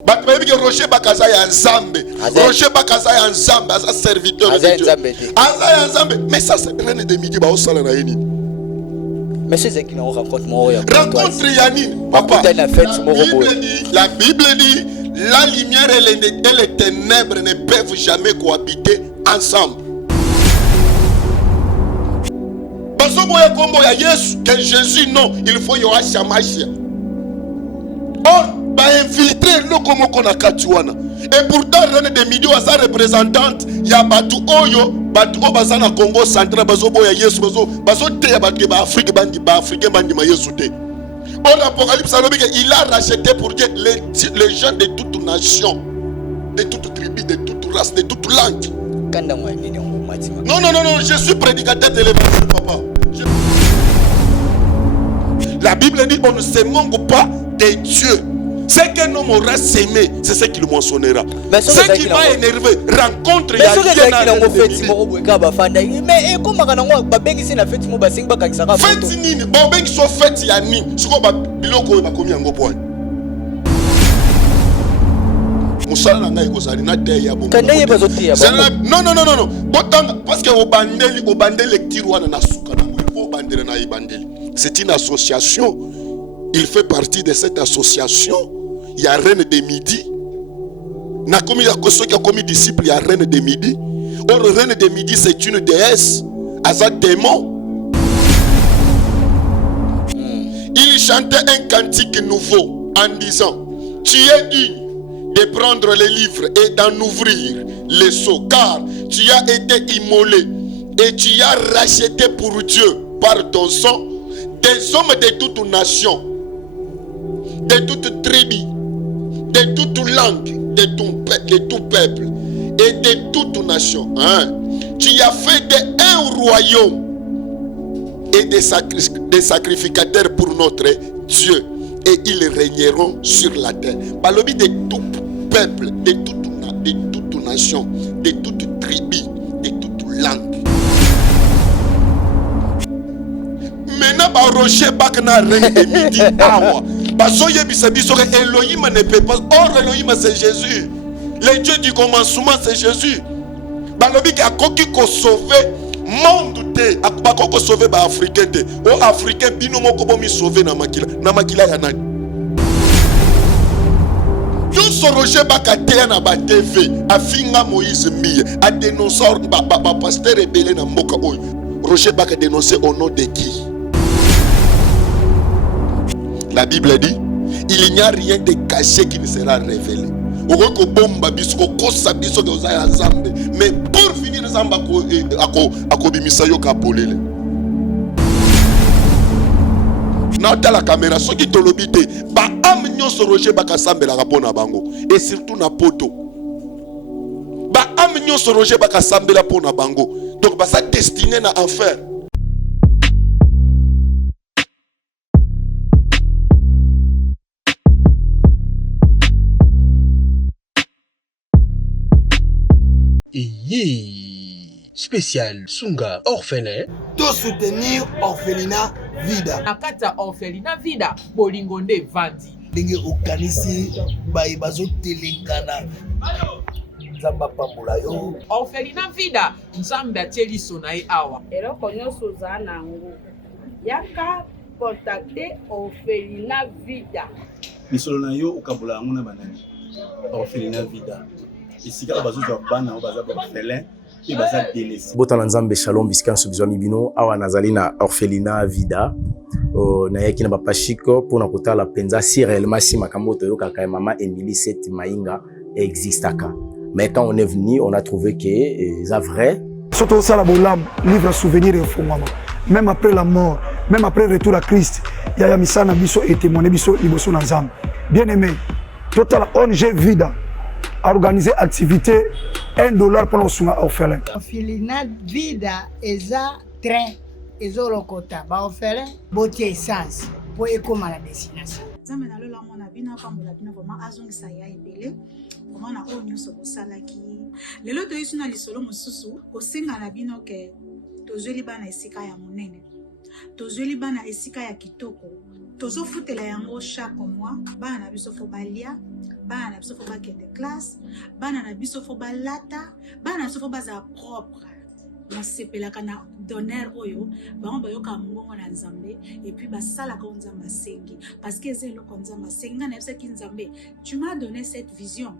Roger Bakaza ya Nzambe. Roger Bakaza ya Nzambe, un serviteur de Dieu. Aza Nzambe. Mais ça c'est reine de midi ba osala na yeni. Mais c'est qui nous rencontre moi. Rencontre Yanine. Papa. La Bible dit la lumière et les ténèbres ne peuvent jamais cohabiter ensemble. Basoboya kombo ya Yesu que Jésus non, il faut y avoir Shamashia. Oh, ba infiltrer le comme on a katuana. Et pourtant reine de midi wa sa représentante ya batu oyo, batu o bazana Congo central bazoboya Yesu bazo te ya batu ba Afrique bandi ba africain bandi ma Yesu te. En Apocalypse, il a racheté pour Dieu les gens de toute nation, de toute tribu, de toute race, de toute langue. Non, je suis prédicateur de l'évangile, papa. La Bible dit on ne se manque pas de Dieu. Ce qu'un homme aura s'aimé, c'est ce qu'il mentionnera. Ce qui m'a énervé, rencontre il y a bien mais comment fête nini, bon ben qui soit fête ya ni, ce qu'on va biloko ba komi yango point. Musala na ngai ko sali na te ya bon. Non. Parce que au bandeli lecture wana na suka na mo bandeli na ibandeli. C'est une association. Il fait partie de cette association. Il y a reine de midi. Na komi ya koso qui a commis disciple, il y a reine de midi. Or reine de midi c'est une déesse, Asa démon. Il chantait un cantique nouveau en disant: tu es digne de prendre les livres et d'en ouvrir les seaux, car tu as été immolé et tu as racheté pour Dieu par ton sang des hommes de toute nation, de toute tribu, de toute langue, de tout peuple et de toute nation. Tu as fait un royaume et des sacrificateurs pour notre Dieu, et ils régneront sur la terre. Par le de tout peuple, de toute nation, de toute tribu, de toute langue. Maintenant, Roger Bakna reine de midi. Elohim ne peut pas. Or, Elohim c'est Jésus. Le Dieu du commencement c'est Jésus. Balobi qui a koki ko sauver monde te, akubako ko sauver ba africain te. O africain bino moko bomi sauver na makila ya nani. Tout Roger Bakatea na ba TV, afinga Moïse Mie, a dénoncé ba pasteur rebelle na mboka oyo. Roger Baka dénoncé au nom de qui? La Bible dit, il n'y a rien de caché qui ne sera révélé. Mais pour finir, la caméra, ce qui te l'obité, et surtout na poto. Donc, ça destiné à enfer. Spécial Sunga orphelin. De soutenir orphelinat Vida. Nakata orphelinat Vida. Bolingonde Vandi. Denge okanisi bazo telengana. Nzamba pambola yo. Orphelinat Vida. Nzamba teli sonae awa. Eloko nyonso za nango. Yaka contacter orphelinat Vida. Misolo na yo okabula ngona banani. Orphelinat Vida. Ici quand bazo bana baza orphelin. Botana Nzambe Shalom bisika nsobizwa mibino awa nazali na orphelinat Vida na yaki na papa Chico pour na kotala penza si réellement si makambo toyoka ka mama Emily Seti Mainga existaka. Mais quand on est venu, on a trouvé que c'est vrai. Surtout ça la bolam livre souvenir et fondement. Même après la mort, même après le retour à Christ, il y a misana biso et témoigner biso liboso na Nzambe. Bien aimé, total ONG Vida a organisé activité $1 pour nos soins orphelins. Orphelinat Vida eza train ezolokota ba orphelin botie essence pour ekoma la destination. Nzambe na lola mona bino pambola bino vraiment azongisa ya ebele vraiment na oyo nyonso kosalaki lelo toyesu na lisolo mosusu kosenga na bino ke tozweli bana esika ya monene tozweli bana esika ya kitoko tozofutela yango chaque mois bana na biso fo balia bana na biso fo bakende classe, bana na biso fo balata, bana na biso fo baza propre. Nasepelaka na donner oyo bango bayoka mbongo na Nzambe et puis basalaka Nzambe asengi parce que c'est eloko Nzambe asengi nga na yebisa ki Nzambe tu m'as donné cette vision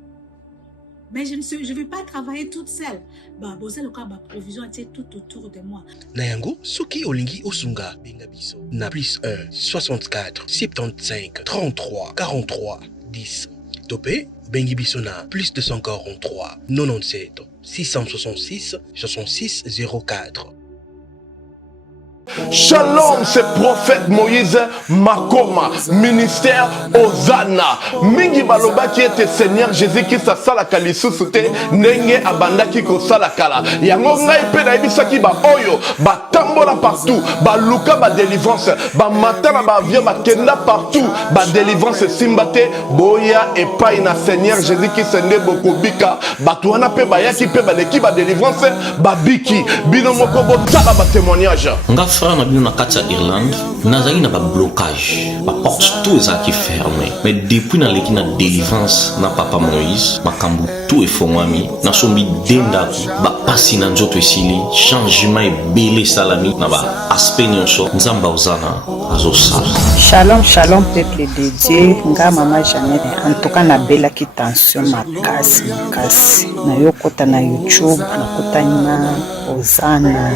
mais je vais pas travailler toute seule ba boza loka ba provision atie tout autour de moi na yango soki olingi osunga benga biso na +1 64 75 33 43 10 topé bengi biso na +243 97 666 66 04. Shalom, c'est prophète Moïse Makoma, ministère Ozana. Mingi baloba qui était Seigneur Jésus qui sa sala kalisu sute nenge abanda ki ko sala kala. Yango ngai pe na ibisa ki ba oyo ba tambola partout, ba luka ba délivrance, ba matana ba via ba kenda partout, ba délivrance simbate boya et pas na Seigneur Jésus qui sende bokobika. Ba tuana pe ba yaki pe ba leki ba délivrance ba biki bino moko bo tala ba témoignage. Frère na bino na kati ya Irlande nazali na ba blocage ba porte tout ezalaki fermé mais depuis na leki na délivrance na papa Moïse makambo tout efongwami na sombi dendaki ba pasi na nzoto esili changement ebele salami na ba aspect nyonso Nzambe ozana azosala. Shalom shalom peuple de Dieu nga mama Jeannette en tout cas na belaki tension makasi na yokota na YouTube na kota na Ozana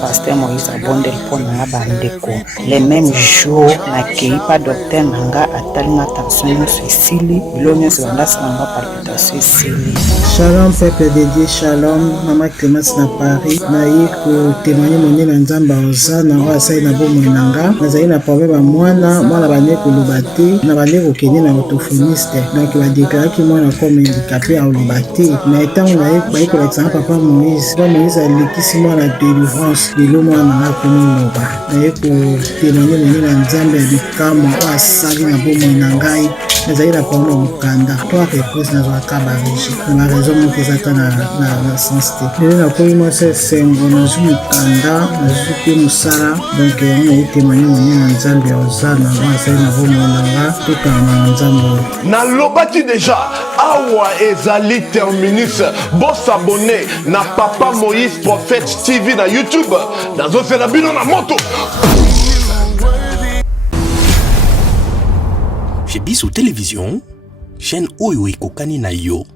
pasteur Moïse Abonde pour na bandeko les mêmes jours na keipa docteur nanga atalinga tension sisili bilonyo zanda sanga palpitation sisili. Shalom peuple de Dieu, shalom mama Clémence na Paris na yiko témoigner moni na Nzamba Ozana wa sai na bomo nanga nazali na problème mwana bane kolobate na bane kokende na orthophoniste donc ba déclarer ki mwana comme handicapé à olobate na etango na yiko ko l'exemple papa Moïse alikisi mwana délivrance lelo mwana na komiloba na yiko témoigner moni na Nzambe ya bikamo wa sali na bomo na ngai nazali na problème mukanda toi réponse na zaka ba régie na raison mo kezata na sens te lelo na komi mo se sengo na zumukanda na zuke musala donc on a témoigné na Nzambe Ozana wa sai na bomo na nga tukana na Nzambe na lobaki déjà awa ezali terminus bon s'abonner na papa Moïse prophète TV na YouTube dans la bino na moto. Chez Biso Télévision, chaîne Oyo Ekokani na yo.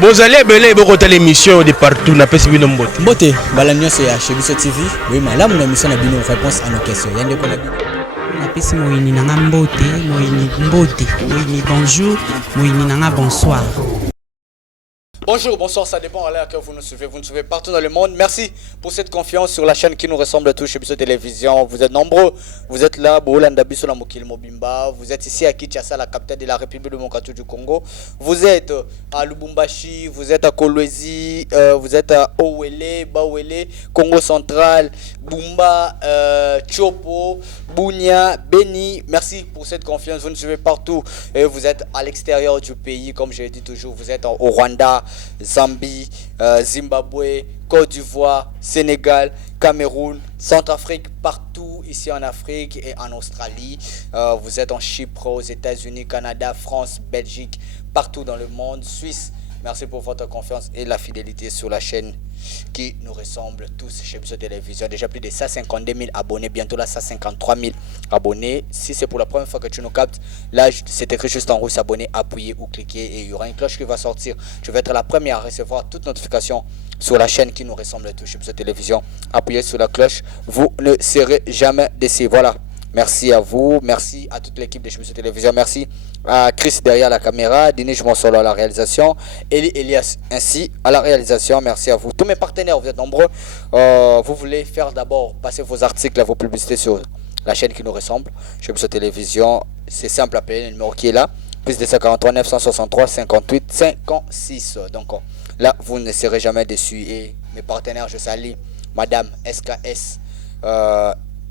Bozali ebele bokota l'émission de partout na pesi bino mbote. Mbote bala nyonso ya chez Biso TV. Oui malamu na émission na bino réponse à nos questions. Yande ko na bino. Napesi moyini nanga mbote, moyini bonjour, moyini nanga bonsoir. Bonjour, bonsoir, ça dépend à l'heure que vous nous suivez partout dans le monde. Merci pour cette confiance sur la chaîne qui nous ressemble tous chez Biso Télévision. Vous êtes nombreux, vous êtes là, Boulanda Biso la Mokil Mobimba, vous êtes ici à Kinshasa, la capitale de la République démocratique du Congo. Vous êtes à Lubumbashi, vous êtes à Kolwezi, vous êtes à Owele, Bawele, Congo Central, Bumba, Chopo, Bunia, Beni. Merci pour cette confiance, vous nous suivez partout. Et vous êtes à l'extérieur du pays, comme je l'ai dit toujours, vous êtes au Rwanda, Zambie, Zimbabwe, Côte d'Ivoire, Sénégal, Cameroun, Centrafrique, partout ici en Afrique et en Australie. Vous êtes en Chypre, aux États-Unis, Canada, France, Belgique, partout dans le monde, Suisse. Merci pour votre confiance et la fidélité sur la chaîne qui nous ressemble tous chez Biso Télévision. Déjà plus de 152 000 abonnés, bientôt là 153 000 abonnés. Si c'est pour la première fois que tu nous captes, là c'est écrit juste en haut s'abonner, appuyer ou cliquer et il y aura une cloche qui va sortir. Je vais être la première à recevoir toute notification sur la chaîne qui nous ressemble tous chez Biso Télévision. Appuyez sur la cloche, vous ne serez jamais déçus. Voilà. Merci à vous, merci à toute l'équipe de Biso Télévision, merci à Chris derrière la caméra, Dinesh Monsolo à la réalisation, Elias ainsi à la réalisation, merci à vous. Tous mes partenaires, vous êtes nombreux, vous voulez faire d'abord passer vos articles, vos publicités sur la chaîne qui nous ressemble, Biso Télévision, c'est simple, appelez le numéro qui est là, plus de 243 963 58 56, donc là vous ne serez jamais déçus. Et mes partenaires, je salue Madame SKS,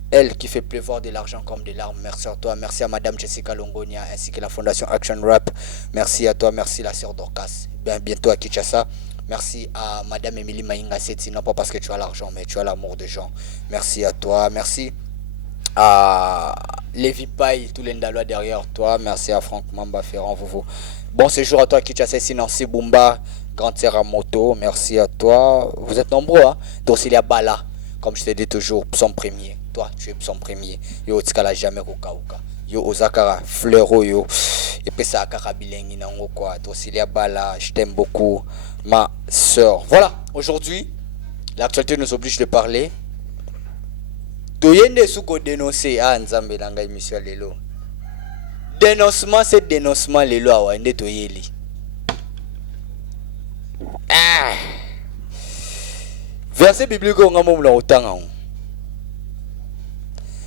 elle qui fait pleuvoir de l'argent comme des larmes. Merci à toi, merci à Madame Jessica Longonia ainsi que la Fondation Action Rap. Merci à toi, merci la sœur Dorcas. Bientôt à Kinshasa. Merci à Madame Emily Maïnga Seti, non pas parce que tu as l'argent, mais tu as l'amour des gens. Merci à toi, merci à Lévi Paille, tous les Ndalois derrière toi. Merci à Franck Mamba Ferrand. Bon séjour à toi, Kichasesi Nancy Bumba, Grand Serra Moto. Merci à toi. Vous êtes nombreux, hein. Dosilia Bala, comme je t'ai dit toujours, psaume premier. Toi, tu es psaume premier. Yo, Tskala jamais Ruka. Yo, Ozakara, Fleuro, yo. Et puis ça, Karabilengi, Nango, quoi. Dosilia Bala, je t'aime beaucoup, ma soeur. Voilà, aujourd'hui, l'actualité nous oblige de parler. Toyende suko dénoncer à Nzambe dans l'émission Lelo. Dénoncement, c'est dénoncement Lelo à Wende Toyeli. Verset biblique on a mon autant.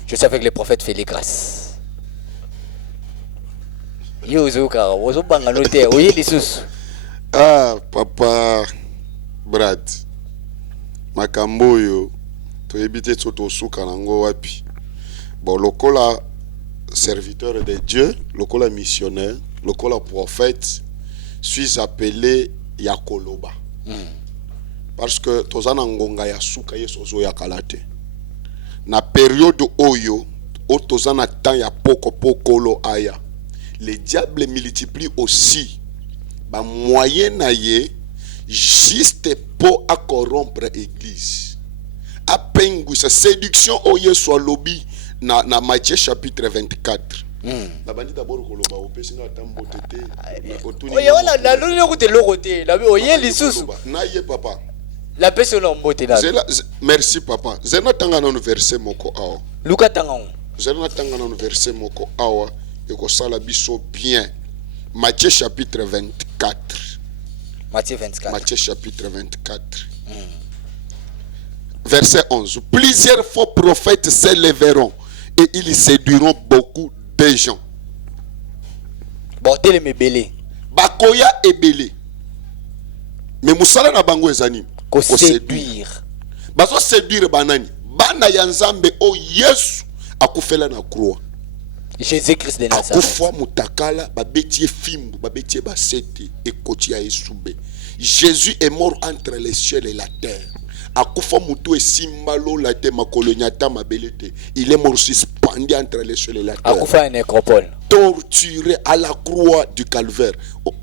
Je suis avec le prophète Félix. Yozuka, wozo banganote, oyeli sus. Ah, papa Brad. Makambo yo. Toyebite sotosuka nango wapi. Bon, lokola serviteur de Dieu, lokola missionnaire, lokola prophète, suis appelé Yakoloba. Parce que tozana ngonga ya suka yesozo ya kalate. Na période oyo, o tozana temps ya pokolo aya. Les diables multiplient aussi ba moyen na ye juste pour à corrompre l'église. A pengu sa séduction oye soit lobby na Matthieu chapitre 24. Na bandi d'abord koloba opesi na tambo tete na otuni. Oye wala na lolo kote lokote la oye lisusu. Na ye papa. La personne en beauté là. Merci papa. Zena tanga na verset moko awa. Luka tanga. Zena tanga na verset moko awa et ko sala biso bien. Matthieu chapitre 24. Matthieu 24. Matthieu chapitre 24. Verset 11. Plusieurs faux prophètes s'élèveront et ils séduiront beaucoup de gens. Bordel me belé. Bakoya ebele. Mais musala na bango ezani ko séduire. Bazo séduire banani. Bana ya Nzambe o Yesu akufela na croix. Jésus-Christ de Nazareth. Akufwa mutakala babetie fimbu, babetie basete ekoti ya esube. Jésus est mort entre les cieux et la terre. Akufa mutu esimbalo la te makolonyata mabelete. Il est mort suspendu entre les cieux et la terre. Akufa en nécropole. Torturé à la croix du calvaire,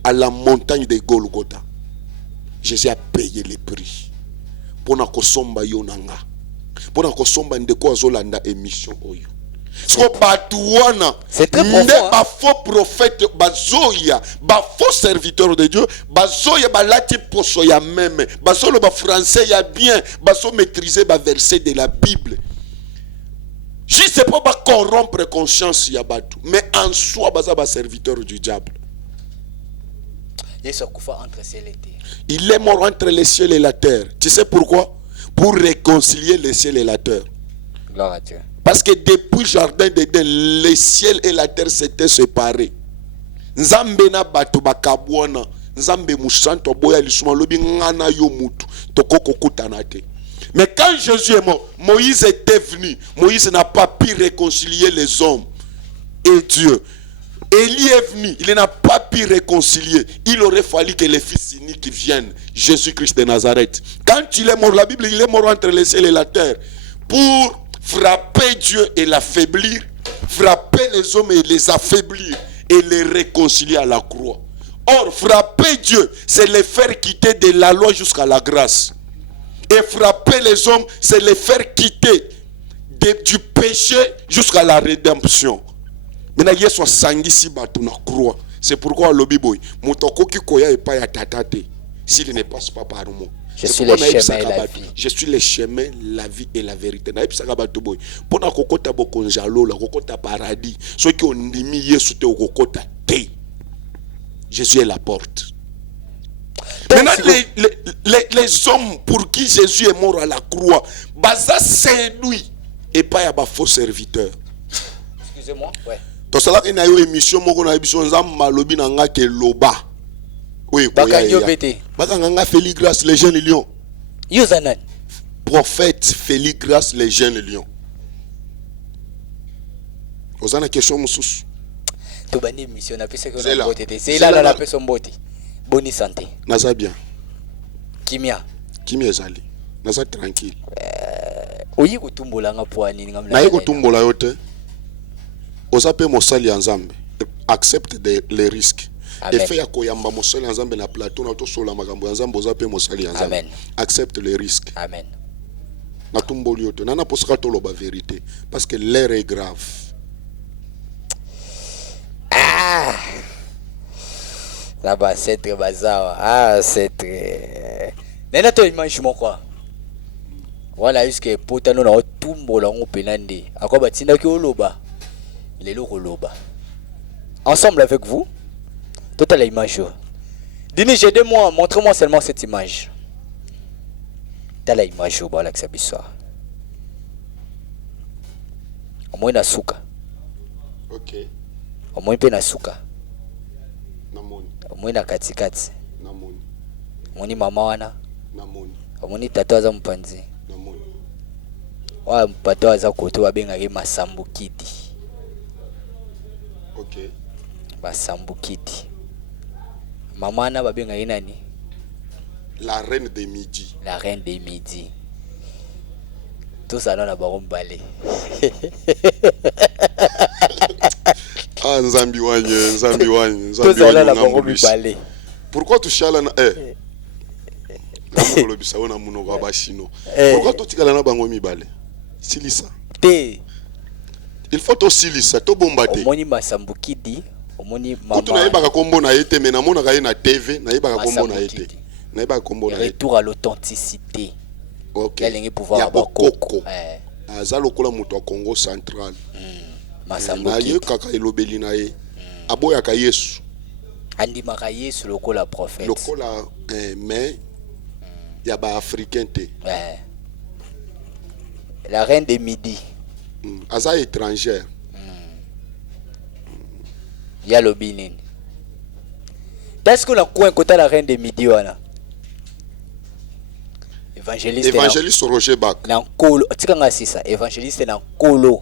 à la montagne de Golgotha. Jésus a payé le prix. Pour na kosomba yonanga. Pour na kosomba ndeko azolanda émission oyo. C'est très profond. Ba faux prophète, bazoya, ba faux serviteur de Dieu, bazoya balati poso ya même, bazolo ba français ya bien, baso maîtriser ba verset de la Bible. Juste pas ba corrompre conscience ya batu, mais en soi baza ba serviteur du diable. Il est mort entre les cieux et la terre. Tu sais pourquoi? Pour réconcilier les cieux et la terre. Gloire à Dieu. Parce que depuis le jardin d'Éden, les ciels et la terre s'étaient séparés. Nzambe na batu bakabwana, Nzambe musanto boya lisuma lobi ngana yo mutu, tokoko kutanate. Mais quand Jésus est mort, Moïse était venu. Moïse n'a pas pu réconcilier les hommes et Dieu. Élie est venu, il n'a pas pu réconcilier. Il aurait fallu que les fils uniques viennent. Jésus-Christ de Nazareth. Quand il est mort, la Bible, il est mort entre les cieux et la terre. Pour frapper Dieu et l'affaiblir, frapper les hommes et les affaiblir et les réconcilier à la croix. Or, frapper Dieu, c'est les faire quitter de la loi jusqu'à la grâce. Et frapper les hommes, c'est les faire quitter du péché jusqu'à la rédemption. Maintenant, il y a 70 bateaux na croix. C'est pourquoi le Bible, motokoki koya et pas ya tatate, s'il ne passe pas par moi. Je suis le chemin et la vie. Je suis le chemin, la vie et la vérité. Na episa bato boy. Pona kokota bokonjalo, la kokota paradis. Ceux qui ont ndimi Yesu te kokota te. Jésus est la porte. Maintenant, les hommes pour qui Jésus est mort à la croix, baza séduit et pas ya ba faux serviteurs. Excusez-moi, ouais. To sala ina yo émission moko na émission nzamba lobi na nga ke loba. Oui, Bakanga Félix Grace, les jeunes lions. Prophète Félix Grace, les jeunes lions. Vous avez une question, Moussous? C'est là la personne beauté. Bonne santé. Naza bien. Kimia. Kimia Zali. Naza tranquille. oyi kotumbola nga po anini nga naye kotumbola yo te oza mpe mosali ya nzambe accepte les risques efe ya koyamba mosali ya nzambe na plateau na tosola makambo ya nzambe oza mpe mosali ya nzambe accepte les risques amen natumboli yo te nana posaka toloba vérité parce que l'air est grave. Là-bas, c'est très bazar. Ah, c'est très... Nena to image mo quoi. Voilà, jusque potano na otumbola ngo penande. Akoba tinda ki oloba. Lelo koloba. Ensemble avec vous, total image. Dini, j'ai deux mois, montre-moi seulement cette image. T'as la image au bas là que ça bissoir. Au moins na suka. OK. Au moins pe na suka. Namoni. Au moins na katikati. Namoni. Moni mama wana. Namoni. Au moins tata aza mpanzi. Namoni. Wa mpato aza koto babenga ke masambukidi. OK. Masambukidi. Mama wana babenga ke nani? La reine des midi. La reine des midi. Tout ça dans la baron balé. Ah, Nzambi wanye, Nzambi wanye, Nzambi wanye la baron balé. Pourquoi tu chiales na Namolo bisawo na munoko abashino. Pourquoi tu tikala na bango mibale? Silisa. Te. Il faut to silisa, to bombarder. Omoni masambukidi, omoni mama. Kutu na yebaka kombo na yete mais na mona ka na TV, na yebaka kombo na yete. Retour à l'authenticité. OK. Il y a pouvoir bakoko. Aza lokola muto wa Congo central. Na ye kaka elobeli na ye. Aboya ka Yesu. Andimaka Yesu lokola prophète. Lokola mais ya ba africain te. La reine des midi. Aza étrangère. Ya lobini. Est-ce qu'on a coin côté la reine des midi wana? Évangéliste Roger Bak. Na nkolo, tikanga sisa, évangéliste na nkolo.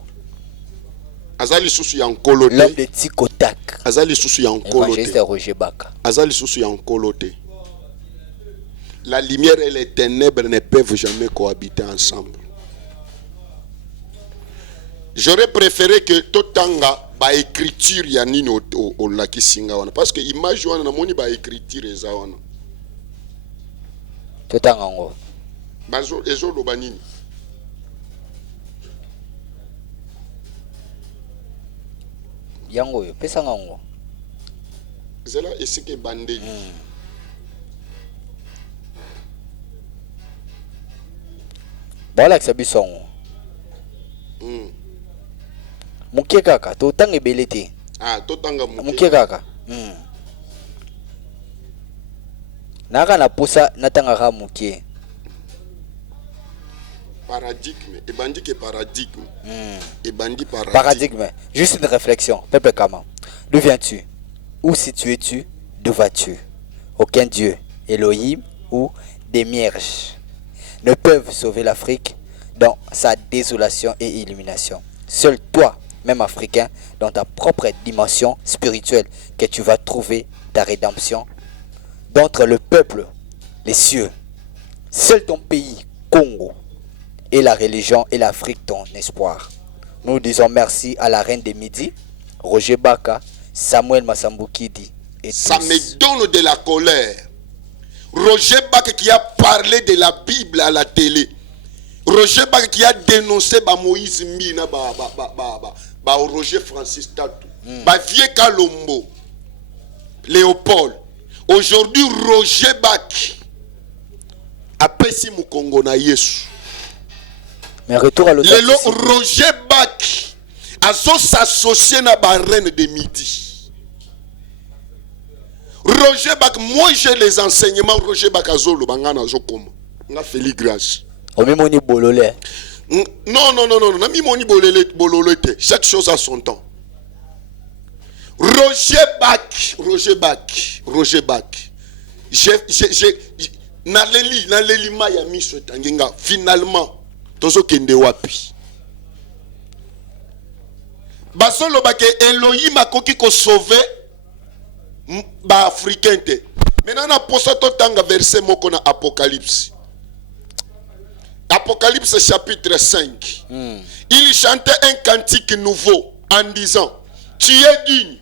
Azali susu ya nkolo te. L'homme de Tikotak. Azali susu ya nkolo te. Évangéliste Roger Bak. Azali susu ya nkolo te. La lumière et les ténèbres ne peuvent jamais cohabiter ensemble. J'aurais préféré que totanga ba écriture ya nini o la kisinga wana parce que image wana na moni ba écriture eza wana. Totanga ngo. Bazo ezo loba nini? Yango yo pesa ngo. Zela esike bandeli. Bala kisabisongo. Muke kaka totanga ebelete. Ah, totanga muke kaka. Naka na posa natanga ka muke. Paradigme, ebandi ke paradigme. Ebandi paradigme. Paradigme. Juste une réflexion, peuple Kama. D'où viens-tu? Où situes-tu? D'où vas-tu? Aucun Dieu, Elohim ou des mierges ne peuvent sauver l'Afrique dans sa désolation et illumination. Seul toi, même africain, dans ta propre dimension spirituelle, que tu vas trouver ta rédemption d'entre le peuple, les cieux. Seul ton pays, Congo, et la religion et l'Afrique ton espoir. Nous disons merci à la reine des Midi, Roger Baka, Samuel Masambukidi et ça tous. Me donne de la colère. Roger Baka qui a parlé de la Bible à la télé. Roger Baka qui a dénoncé Moïse Mbina, Roger Francis Tatou, Vieux Kalombo, Léopold. Aujourd'hui, Roger Baka a pesi Mukongo na Yesu. Mais retour à l'authenticité. Le Roger Baka a s'associé na ba reine de Midi. Roger Bak, moi j'ai les enseignements Roger Bakazolo bangana zokoma. Nga feli grâce. Omimoni bololé. Non, na mimoni bololé te. Chaque chose a son temps. Roger Bak. Na leli maya miso tanginga finalement tozo kende wapi. Basolo bake Elohim akoki ko sauver ba africain te. Maintenant na posa to tanga verset moko na Apocalypse. Apocalypse chapitre 5. Il chantait un cantique nouveau en disant, tu es digne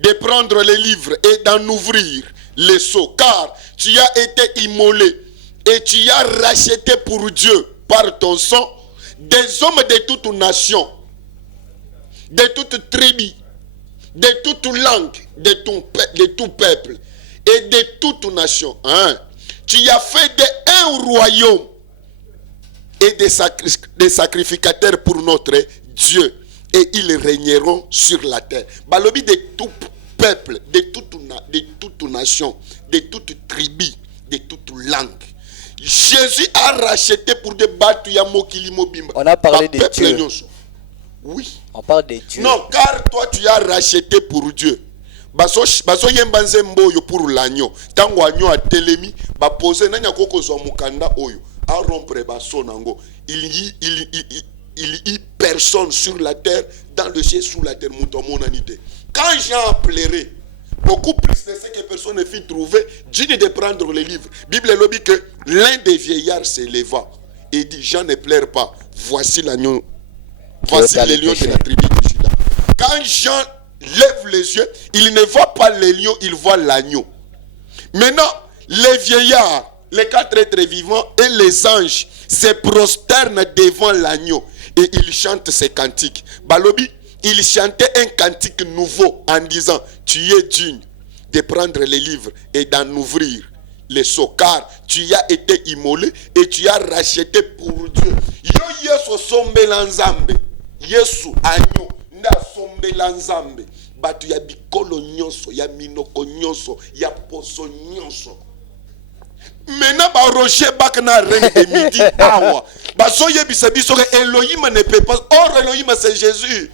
de prendre les livres et d'en ouvrir les sceaux, car tu as été immolé et tu as racheté pour Dieu par ton sang des hommes de toute nation, de toute tribu, de toute langue, de tout peuple et de toute nation. Tu as fait un royaume et des sacrificateurs pour notre Dieu, et ils régneront sur la terre. Balobi de tout peuple, de toute nation, de toute tribu, de toute langue. Jésus a racheté pour des bâtiments Yamokili Mobimba. On a parlé de Dieu. Oui. On parle de Dieu. Non, car toi tu as racheté pour Dieu. Baso yemba nzembo yo pour l'agneau. Tango agneau a telemi, ba poser nanya koko zo mukanda oyo. A rompre baso nango. Il y personne sur la terre, dans le ciel, sous la terre, moutomonanité. Quand Jean a pleuré, beaucoup plus de ce que personne ne fit trouver, digne de prendre les livres. Bible lobby que l'un des vieillards s'éleva et dit, Jean ne pleure pas, voici l'agneau, voici les lions de la tribu de Juda. Quand Jean lève les yeux, il ne voit pas les lions, il voit l'agneau. Maintenant, les vieillards, les 4 êtres vivants et les anges se prosternent devant l'agneau et ils chantent ces cantiques. Balobi, il chantait un cantique nouveau en disant, tu es digne de prendre les livres et d'en ouvrir les sceaux, car tu as été immolé et tu as racheté pour Dieu. Yo yesu sombela nzambe, yesu agneau nda sombela nzambe, batu ya bikolo nyonso, ya minoko nyonso, ya poso nyonso. Maintenant, Roger Bakna reine de midi, awa. Basoye bisabiso que Elohim ne peut pas. Or, Elohim c'est Jésus.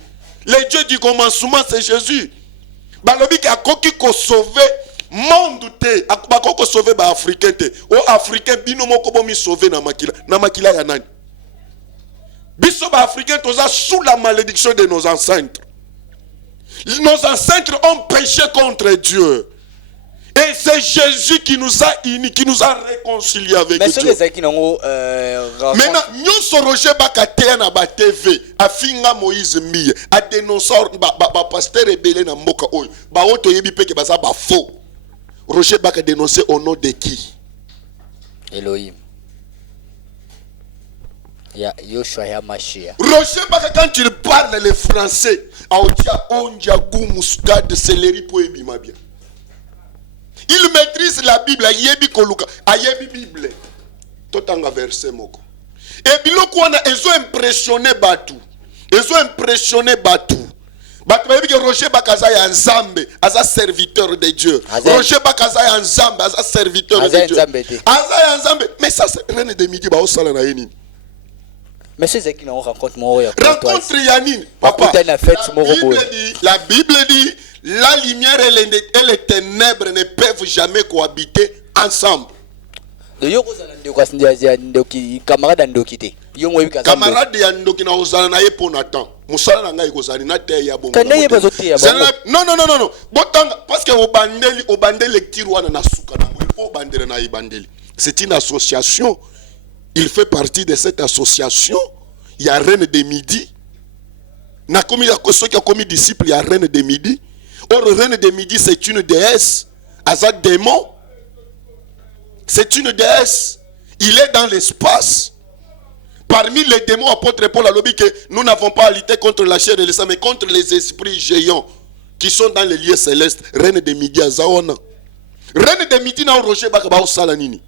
Le Dieu du commencement c'est Jésus. Balobi qui a koki ko sauver monde te, akubako ko sauver ba africain te. O africain bino moko bomi sauver na makila ya nani. Biso ba africain toza sous la malédiction de nos ancêtres. Nos ancêtres ont péché contre Dieu. Et c'est Jésus qui nous a unis, qui nous a réconciliés avec Dieu. Maintenant, nous sommes Roger Bakatea na ba TV, afinga Moïse Mie, a dénoncé ba pasteur rebelle na mboka oyo. Ba oto yebi peke baza ba faux. Roger Baka dénoncé au nom de qui? Elohim. Yoshua Yamashia. Roger Baka, quand il parle le français, aotia onja gumusgade céleri po ebima bien. Il maîtrise la Bible, ayebi koluka, ayebi Bible. Totanga verset moko. Et biloko wana ezo impressionné batu. Ezo impressionné batu. Batu bayebi que Roger Bakaza ya nzambe, aza serviteur de Dieu. Roger Bakaza ya nzambe, aza serviteur de Dieu. Aza ya nzambe, mais ça c'est reine de midi ba osala na yeni. Mais c'est ce qui nous rencontre mon rencontre Yanine, papa. La Bible dit, la lumière et les ténèbres ne peuvent jamais cohabiter ensemble. Camarade ya ndoki na ozala na ye ponatan. Musala na ngai kozali na te ya bongo. Non. Botanga parce que obandeli lecture wana na suka na il faut bandere na ibandeli. C'est une association. Il fait partie de cette association. Il y a Reine de Midi. Ceux qui ont commis disciple, il y a Reine de Midi. Or, Reine de Midi, c'est une déesse. Azad démon. C'est une déesse. Il est dans l'espace. Parmi les démons, apôtre Paul a lobby que nous n'avons pas à lutter contre la chair et le sang, mais contre les esprits géants qui sont dans les lieux célestes. Reine de Midi, Azawana. Reine de Midi, na Roger Bakabao Salanini.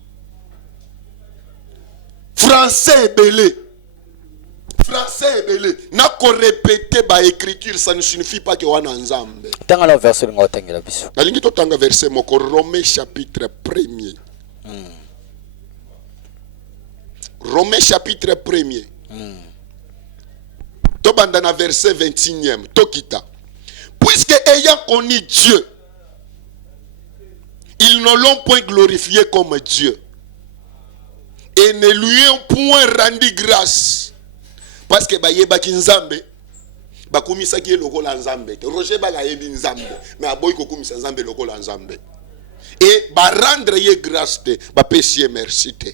Français belé. Français belé. N'a qu'à répéter ba écriture, ça ne signifie pas que wana nzambe. Tanga la verset ngo tangela biso. Nalingi to tanga verset moko Romains chapitre 1er. Romains chapitre 1er. To banda na verset 21e. Tokita. Puisque ayant connu Dieu, ils ne l'ont point glorifié comme Dieu. Et ne lui ont point rendu grâce. Parce que Bayeba Kinzambe, Bakumisa qui est le rôle en Zambé. Roger Bagayebi Nzambe, mais Aboy Kokumisa Nzambe le rôle en Zambé. Et ba rendre ye grâce te, ba péché merci te.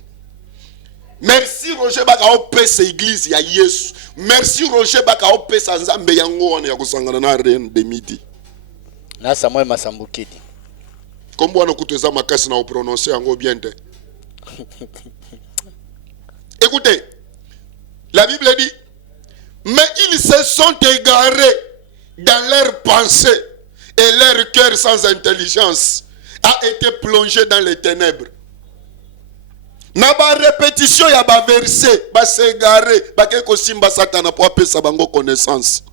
Merci Roger Baka opesa église ya Yesu. Merci Roger Baka opesa nzambe yango wana ya kusangana na reine de midi. Na Samuel Masambukidi. Comme wana kuteza makasi na prononcer yango bien te. Écoutez, la Bible dit, mais ils se sont égarés dans leurs pensées et leur cœur sans intelligence a été plongé dans les ténèbres. Na ba répétition ya ba verset ba s'égarer ba ke ko simba satana pour apesa bango connaissance.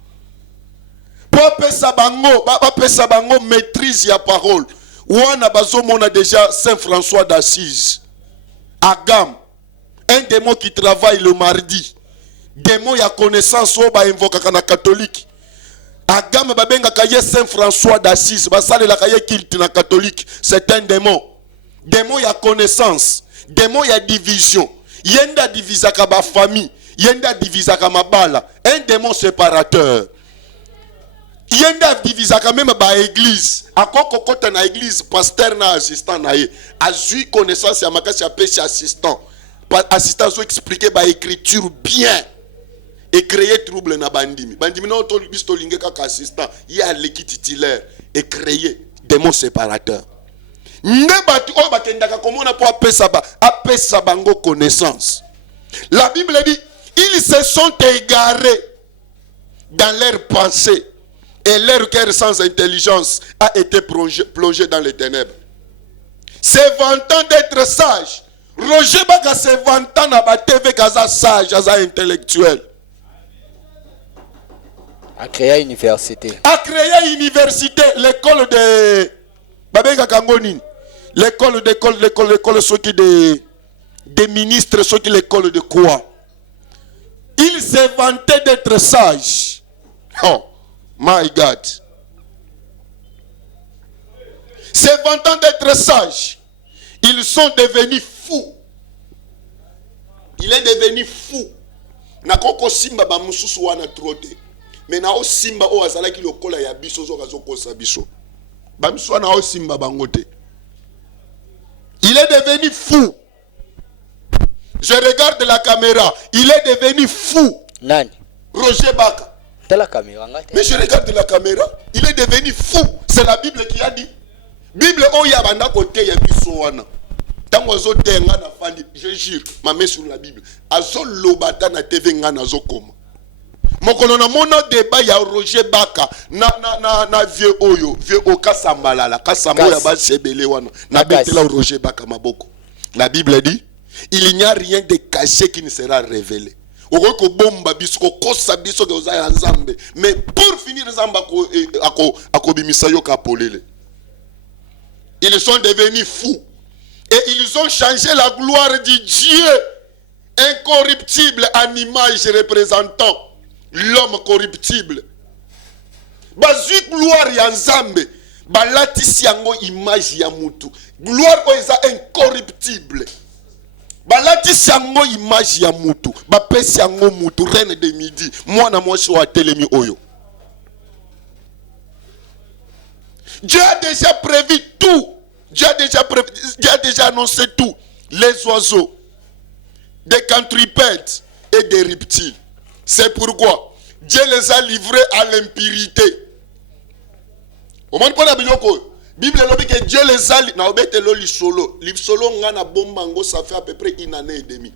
Pour apesa bango ba apesa bango maîtrise ya parole. Wana bazomona déjà Saint François d'Assise. Agam, un démon qui travaille le mardi. Démon ya connaissance o ba invoka kana catholique. Agam babenga kaye Saint François d'Assise, ba salela kaye culte na catholique, c'est un démon. Démon ya connaissance. Démon ya division. Yenda divisaka ba famille, yenda divisaka mabala. Un démon séparateur. Yenda divisaka même ba église. Akoko kota na église, pasteur na assistant na ye. Azui connaissance ya makasi ya pêche assistant. Assistant zo expliquer ba écriture bien. Et créer trouble na bandimi. Bandimi non to bisto linge kaka assistant, ya leki titulaire et créer démon séparateur. Nebatu o bakendaka komona po apesa bango connaissance. La Bible dit, ils se sont égarés dans leurs pensées et leur cœur sans intelligence a été plongé dans les ténèbres. Se vantant d'être sage, Roger Baka se vantant na ba TV kaza sage, kaza intellectuel. A créé une université. A créé une université, l'école de Babenga Kangonin. L'école ceux qui des ministres, ceux qui l'école de quoi? Ils se vantaient d'être sages. Oh, my God. Se vantant d'être sages, ils sont devenus fous. Il est devenu fou. Nakoko simba ba mususu wana trote. Mais na o simba o azala ki lokola ya biso zo kazo kosa biso. Ba mususu wana o simba bangote. Il est devenu fou. Je regarde la caméra. Il est devenu fou. Nani? Roger Baka. C'est la caméra. Mais je regarde la caméra. Il est devenu fou. C'est la Bible qui a dit. Bible oya banda kote ya biso wana. Tango zo tenga na fandi. Je jure, ma main sur la Bible. Azo lobata na TV ngana zo koma. Mokolo na mona débat ya Roger Baka na vieux oyo kasambalala kasamboya ba sebele wana na betela Roger Baka maboko. La Bible dit, il n'y a rien de caché qui ne sera révélé. Oko bomba biso ko kosa biso ke oza nzambe, mais pour finir nzamba ako bimisa yo kapolele. Ils sont devenus fous et ils ont changé la gloire du Dieu incorruptible en image représentant l'homme corruptible. Bazui gloire ya nzambe balatisi yango image ya mutu. Gloire o eza incorruptible. Balatisi yango image ya mutu. Bapesi yango mutu reine de midi. Mwana mwasi wa telemi oyo. Dieu a déjà prévu tout. Dieu a déjà annoncé tout. Les oiseaux, des quadrupèdes et des reptiles. C'est pourquoi Dieu les a livrés à l'impurité. Au moment où on a Bible dit que Dieu les a livrés l'isolo ngana bombango, ça fait à peu près une année et demie.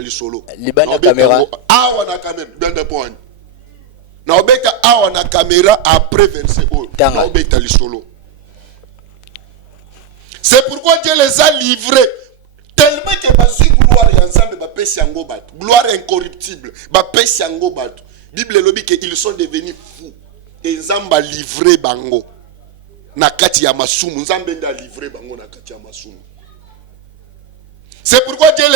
L'isolo. Libana caméra. Ah, on a quand même bien de points. Naobeta a na caméra après verset haut. Naobeta l'isolo. C'est pourquoi Dieu les a livrés. Tellement que basu gloire ensemble ba pesi yango batu. Gloire incorruptible. Ba pesi yango batu. Bible lobi que ils sont devenus fous. Et nzamba livré bango. Na kati ya masumu. Nzambe nda livré bango na kati ya masumu. C'est pourquoi Dieu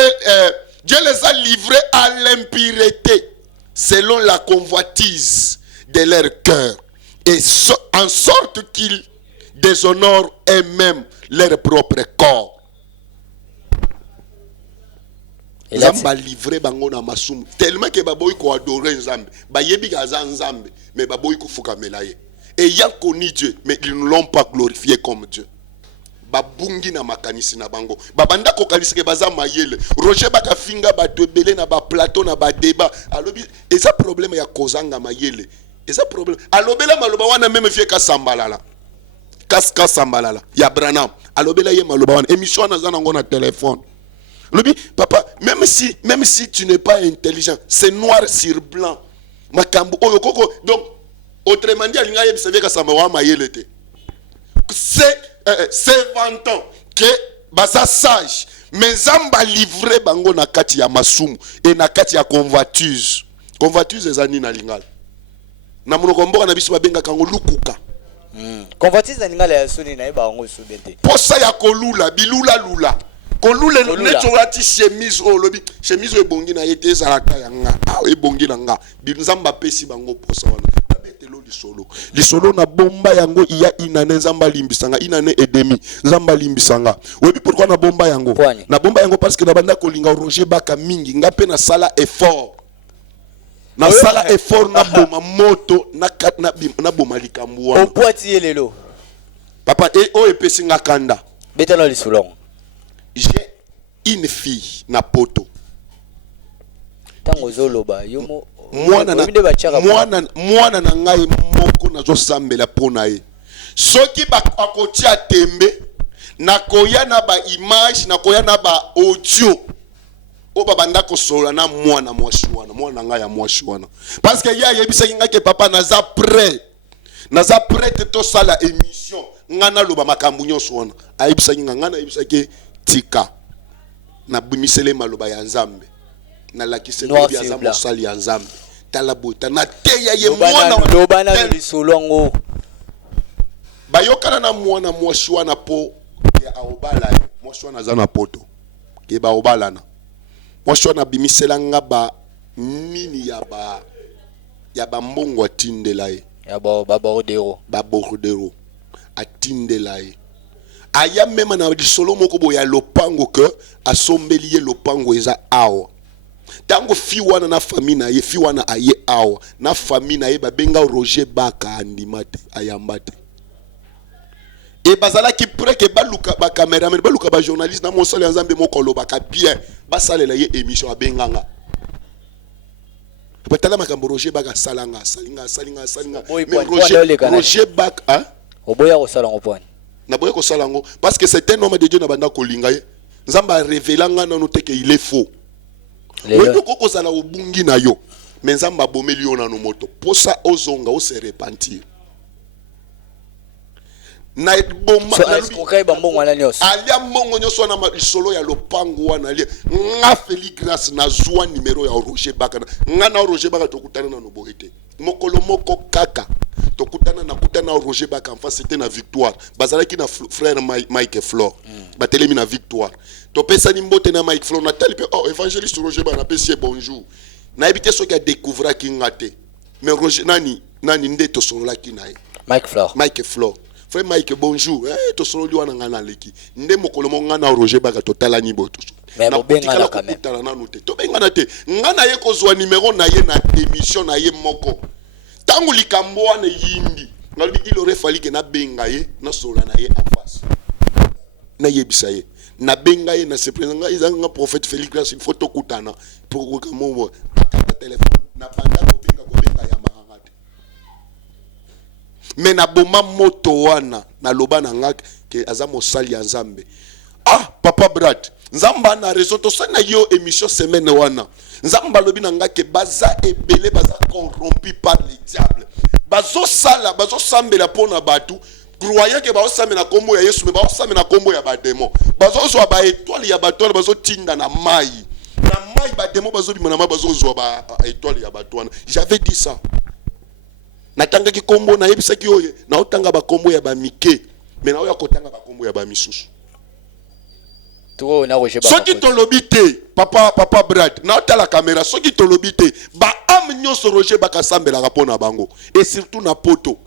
les a livrés à l'impureté. Selon la convoitise de leur cœur. Et en sorte qu'ils déshonorent eux-mêmes leur propre corps. Nzamba livré bango na masumu. Tellement que baboyi ko adorer Nzambe. Bayebi kaza Nzambe. Mais baboyi ko fukamela ye. Et ayant connu Dieu, mais ils ne l'ont pas glorifié comme Dieu. babungi na makanisi na bango babanda kokanisi ke baza mayele Roger baka finga bato ebele na ba plateau na ba débat alobi eza problème ya kozanga mayele eza problème alobela maloba wana même vie ka sambalala kaska sambalala ya Branham alobela ye maloba wana émission na zana ngona téléphone lobi papa même si tu n'es pas intelligent c'est noir sur blanc makambo oyo koko donc autrement dit alinga ye savait ka samba mayele te c'est vantant que baza sage mais zamba livré bango na kati ya masumu et na kati ya convoituse ezani na lingala na monoko mboka na biso babenga kango lukuka convoitise na lingala ya soni na yeba ngo subete posa ya kolula bilula lula kolula neto ati chemise o lobi chemise ebongi na yete ezalaka ya nga ebongi na nga nzamba pesi bango posa wana lisolo na bomba yango iya inane nzamba limbisanga inane edemi nzamba limbisanga webi pourquoi na bomba yango parce que na banda kolinga Roger baka mingi nga pe na sala effort na sala effort na boma moto na boma likambu wana opwati lelo papa o epesi nga kanda betana lisolong j'ai une fille na poto tango zoloba yomo mwana na ngai moko nazosambela pona ye soki bakotia tembe nakoya na ba image nakoya na ba audio o babanda kosola na mwana mwasi wana ngai ya mwasi wana parce que ya yebisaki ngai ke papa naza prêt to sala émission ngana loba makambu nyonso wana ayebisaki ngai ngana yebisaki tika na bimisele maloba ya Nzambe na lakise lobi ya mosali ya Nzambe tala bota na teya ye mwana lobana lisolongo bayokana na mwana mwasi wana po ya aobala mwasi wana za na poto ke ba obalana mwasi wana bimisela nga ba nini ya ba mbongo atindela ye ya ba bordero atindela ye aya mema na lisolo moko bo ya lopango ke asombeli ye lopango eza awa tango fi wana na famille na ye fi wana aye awa na famille na ye babenga Roger baka andimate ayambate et bazala ki près que baluka ba cameraman baluka ba journaliste na mosala Nzambe moko lobaka bien basalela ye émission abenganga batala makambo Roger baka salinga mais Roger baka oboya ko sala ngoponi na boya ko sala ngo parce que c'est un homme de Dieu na banda kolinga ye Nzamba révélanga na note que il est faux. Wewe koko zala obungi na yo. Mais Nzamba bomeli yo na no moto. Posa ozonga o se repentir. Na bomba na escroquer bambongo wana nyos. Alia mbongo nyoso na isolo ya lopango wana alia. Nga feli grâce na zwa numéro ya Roger Baka. Nga na Roger Baka tokutana na no bohete. Mokolo moko kaka. Tokutana na kutana Roger Baka en face c'était na victoire. Bazala ki na frère Mike Flor. Batelemi na victoire. To pesa ni mbote na Mike Flor na tali pe oh évangéliste Roger Baka na pesi bonjour. Na ebité so ki a découvrir ki ngate. Mais Roger nani nde to solola ki na Mike Flor. Frère Mike bonjour. To sololi wana ngana leki. Nde mokolo mo ngana Roger Baka totala ni boto. Mais bobenga la quand même. To benga te. Ngana ye ko zwa numéro na ye na émission na ye moko. Tango likambo wana yindi. Ngalobi il aurait fallu que na benga ye na sola na ye en face. Na yebisa ye. Na benga ye na se présenter izanga prophète Félix Glace il faut tokutana pour que mo akata téléphone na banda ko benga ya marangate. Mais na boma moto wana na loba na ngak ke azamo sali ya Nzambe. Ah papa Brad Nzamba na réseau to sana yo émission semaine wana. Nzamba lobi na ngake baza ebele baza corrompu par le diable. Bazo sambela pona batu. Croyant que bazo sambela kombo ya Yesu mais bazo sambela kombo ya ba démon. Bazo zo ba étoile ya bato bazo tinda na mai. Na mai ba démon bazo bimana bazo zo ba étoile ya bato wana. J'avais dit ça. Natanga ki kombo na yebisa ki oye na otanga ba kombo ya ba mike mais na oya kotanga ba kombo ya ba misusu. Soki tolobite papa Brad na otala caméra soki tolobite ba am nyonso Roger Baka sambela rapona bango et surtout na poto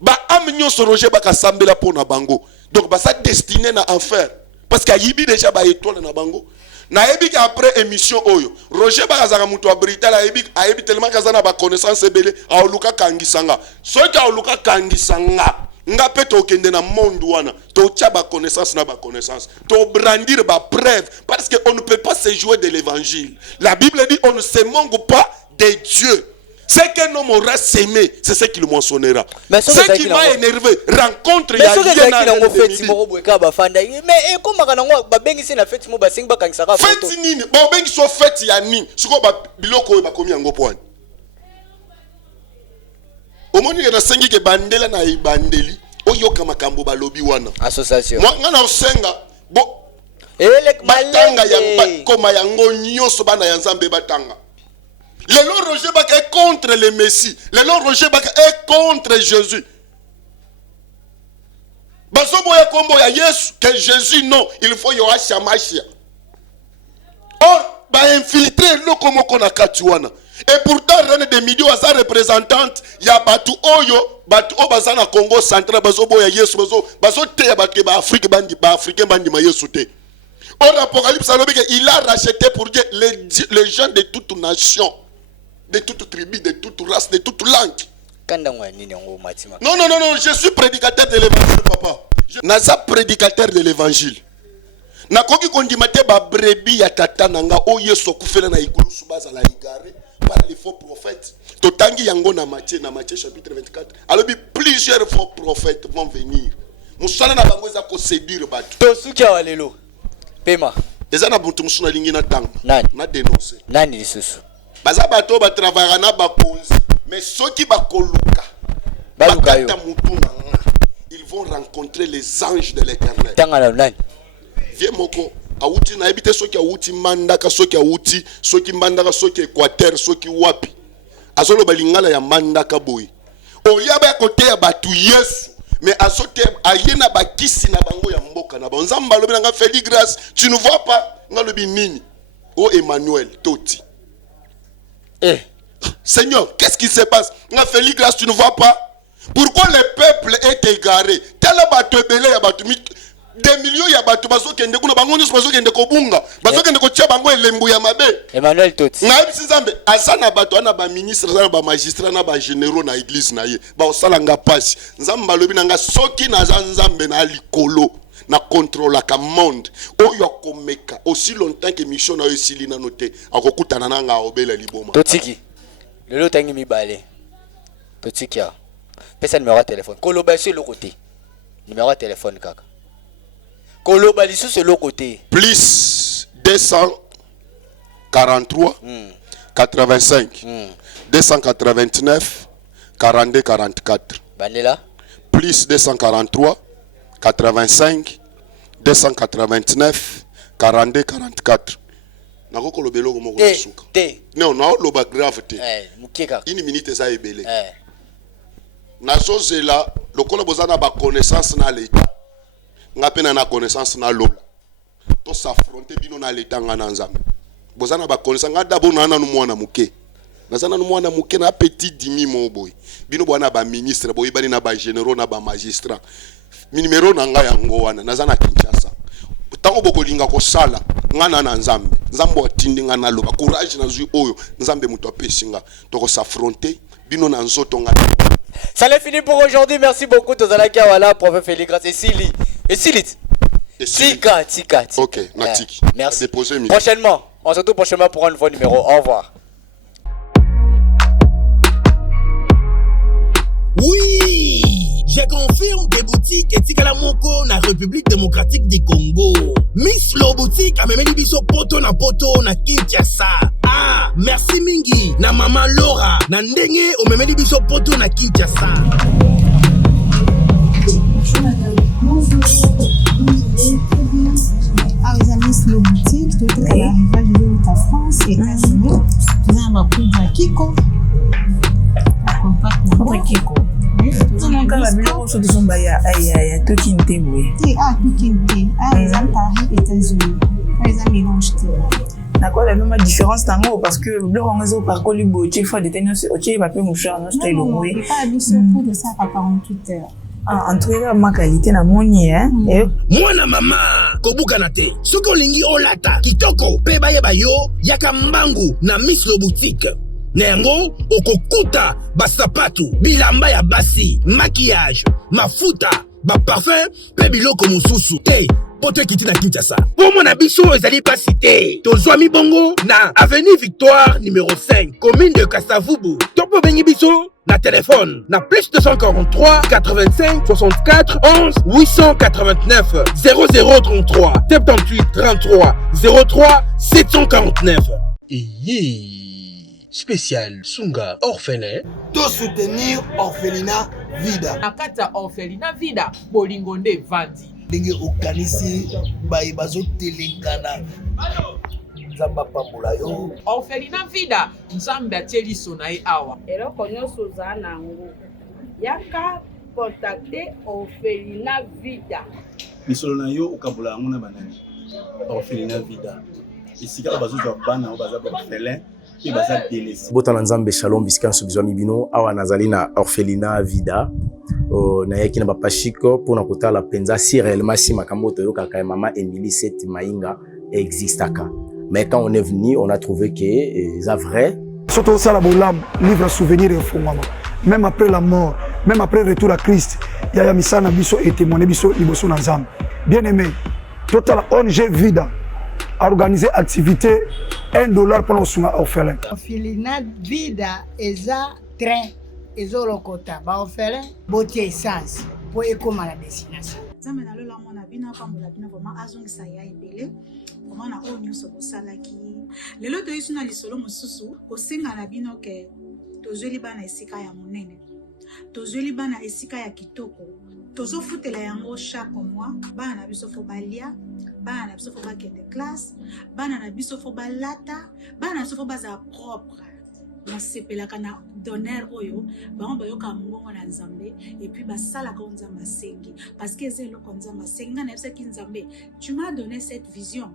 ba am nyonso Roger Baka sambela pona bango donc ba sa destiné na enfer parce que yibi déjà ba étoile na bango na yebi après émission oyo Roger Baka zaka mutu wa Brital ayebi tellement kazana ba connaissance ebele aoluka kangisanga soki aoluka kangisanga nga pe tokende na monde wana totia ba connaissance na ba connaissance to brandir ba preuve parce que on ne peut pas se jouer de l'évangile. La Bible dit on ne se moque pas de Dieu. Ce qu'un homme aura sémé, c'est ce qu'il moissonnera. Ce qui m'a énervé, rencontre mais ce que na ngo feti mo boeka ba fanda mais e koma kana ngo ba bengi sina feti mo ba sing ba kanisaka photo feti nini ba bengi so feti ya nini siko ba biloko ba komi yango poani omoni ke na sengi ke bandela na ibandeli oyoka makambo balobi wana association nga na osenga bo elek batanga ya koma yango nyoso bana ya Nzambe batanga. Le Lord Roger Bak est contre le Messie. Le Lord Roger Bak est contre Jésus. Bazobo ya kombo ya Yesu que Jésus non, il faut yo ashamashia. Or ba infiltrer lo komo kona katuana. Et pourtant René de Midi wa sa représentante ya batu oyo batu o bazana Congo central bazobo ya Yesu bazo te ya batu ba Afrique bandi ba africain bandi ma Yesu te. Or l'Apocalypse il a racheté pour Dieu les gens de toute nation, de toute tribu, de toute race, de toute langue. Non, non, non, non, je suis prédicateur de l'évangile, papa. Je suis prédicateur de l'évangile. Nakoki kondimate ba brebi ya tata nanga o yeso kufela na ikulu subaza la igare par les faux prophètes. Totangi yango na Matthieu chapitre 24. Alors plusieurs faux prophètes vont venir. Musala na bango za ko séduire batu. To suki walelo. Pema. Eza na buntu musuna lingi na tanga. Na dénoncer. Nani lisusu. Baza bato ba travailler na ba konzi. Mais ceux qui ba koluka. Baluka yo. Ils vont rencontrer les anges de l'Éternel. Tanga na nani. Viens moko. Awuti na ebite soki awuti mandaka soki awuti soki mandaka soki Équateur soki wapi. Azolo balingala ya mandaka boy. Olia ba côté ya batu Yesu. Mais à sauter ayena bakisi na bango ya mboka na banzamba lobi nga Feli grâce tu ne vois pas nga lobi nini o Emmanuel Toti Seigneur qu'est-ce qui se passe nga Feli grâce tu ne vois pas pourquoi le peuple est égaré tellement bato belé ya bato des millions ya bato bazo kende kuna bango nyuso bazo kende kobunga bazo kende kotia bango elembu ya mabe Emmanuel Toti nga bisi Nzambe azana bato ana ba ministre na ba magistrat na ba généraux na église na ye ba osala nga pasi Nzambe lobi na nga soki na Nzambe na likolo na contrôle ka monde oyo komeka aussi longtemps que mission na yo esili na noté akokutana na nga obela liboma Totiki lelo tangi mibale Totiki ya pesa numéro de téléphone koloba sur le côté numéro de téléphone kaka koloba lisu sur le côté plus 243 85 289 42 44 Bandela plus 243 85 289 42 44 nakoko lobelo ko moko suka non non loba grave te mukeka une minute ça ebele nazozela lokola bozana ba connaissance na l'état ngapena na connaissance na lola to s'affronter bino na l'état ngana Nzambe bozana ba connaissance ngada bona na mwana muke nazana no mwana muke na petit dimi mo boy bino bwana ba ministre boy bani na ba généraux na ba magistrat minimero na nga yango wana nazana Kinshasa tango bokolinga ko sala ngana na Nzambe Nzambe atindi ngana loba courage na zui oyo Nzambe muto apesinga toko s'affronter bino na nzoto ngana. Ça l'est fini pour aujourd'hui. Merci beaucoup Tozalaki voilà prophète Félix grâce et Sili. Et Silit. Tika. OK, Natiki. Merci. Prochainement, on se retrouve prochainement pour un nouveau numéro. Au revoir. Oui, je confirme des boutiques et Tikala Moko na République démocratique du Congo. Miss Lo boutique a memeli biso poto na Kinshasa. Ah, merci mingi na Mama Laura na ndenge o memeli biso poto na Kinshasa. Ah, les amis, Miss Lo boutique, tout est à l'arrivage de la France et États-Unis. Nous avons un prix de Kiko. Kiko. Nunca la biloko so tuzomba ya tokinte boye. Ah, tokinte. Ah, les amis Paris, États-Unis. Les amis mélange te. D'accord, la même différence tango parce que le rangezo par coli boche fois de tenir au tché va peu moucher non style boye. Pas abusé pour de ça par 48 heures. Ah, en tout cas ma qualité na moni hein. Mwana mama kobuka na te. Soko lingi olata kitoko pe baye bayo yaka mbangu na Miss Lo boutique. na yango okokuta basapatu bilamba ya basi maquillage mafuta baparfum mpe biloko mosusu te po to ekiti na Kinshasa. Pomo na biso ezali pasi te. Tozwami bongo na avenue Victoire numéro 5 commune de Kasavubu. Topo bengi biso na téléphone na plus 243 85 64 11 889 0033 78 33 03 749. Spécial Sunga orphelin. To soutenir orphelinat Vida. Na kati ya orphelinat Vida bolingo nde vandi. Ndenge okanisi baye bazotelengana nzambe apambola yo. Orphelinat Vida nzambe atie liso na ye awa. eloko nyonso ozala nango yaka contacte orphelinat Vida. misolo na yo okabola yango na banani orphelinat Vida esika bazozwa bana oyo baza baorphelin mpe baza délaissé. Botana nzambe shalom bisika nso bizwa mibino awa nazali na orphelinat Vida. Nayaki na bapashiko mpona kotala penza si réellement si makambo toyokaka ya mama Emily Seti Mainga existaka. Mais quand on est venu, on a trouvé que c'est vrai. Surtout ça la bolam livre souvenir et fondement. Même après la mort, même après le retour à Christ, il y a misana biso et témoigner biso liboso na nzambe. Bien aimé, total ONG Vida a organisé activité $1 pour nos orphelins. Orphelinat Vida eza train ezolokota ba orphelin botie essence pour ekoma la destination. nzambe nalola mona bino apambola bino vraimen azongisa ya ebele vraimen na oyo nyonso bosalaki lelo toyisi na lisolo mosusu kosenga na bino ke tozweli bana esika ya monene tozweli bana esika ya kitoko tozofutela yango chaque mois bana na biso fo balia bana na biso fo bakende classe bana na biso fo balata bana na biso fo bazala propre nasepelaka na donner oyo bango bayoka mbongo na nzambe epuis basalaka oyo nzambe asengi parce que eza eloko nzambe asengi nga nayebisaki nzambe tu m'as donné cette vision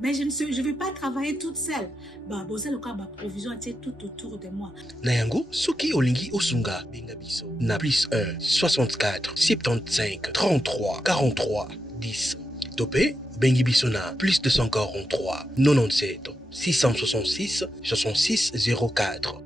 mais je ne vais pas travailler toute seule bozaloka baprovision atie tout autour de moi na yango soki olingi osunga benga biso na plus 1 64 75 33 43 10 topé bengi biso na plus 243 97 666 66 04